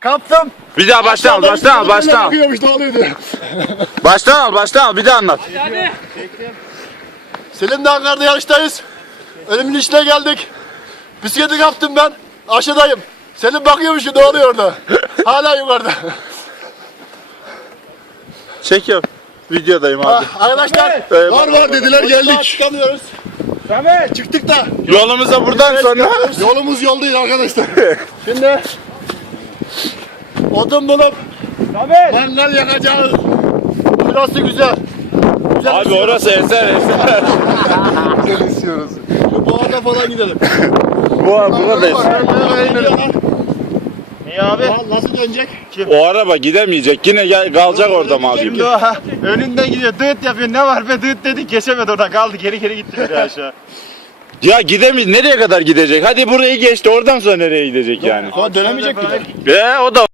Kaptım. Bir daha baştan al, baştan al, baştan al. Bakıyormuş ne oluyor diye. Baştan al, baştan al. Bir daha anlat. Selim de Ankara'da yarıştayız. Ölümün içine geldik. Bisikleti kaptım ben. Aşağıdayım. Selim bakıyormuş ki ne oluyor orada. Hala yukarıda. Çekiyorum. Videodayım abi. Ah, Arkadaşlar Ee, var var dediler geldik. Çıkamıyoruz. Çıktık da. Yolumuza buradan sonra. Yolumuz yol değil arkadaşlar. Şimdi odun bulup Samet. mangal yakacağız. Burası güzel. Güzel Abi orası eser eser. güzel istiyoruz. Şu boğada falan gidelim. Bu burada da eser. Abi. Nasıl dönecek? O araba gidemeyecek. Yine gel, kalacak orada mı abi? Şimdi o ha, önünden gidiyor dıt yapıyor ne var be dıt dedik geçemedi orada kaldı geri geri gitti bir aşağı. Ya gidemeyecek. Nereye kadar gidecek? Hadi burayı geçti. Oradan sonra nereye gidecek yani? Sonra dönemeyecek bir de. Ve o da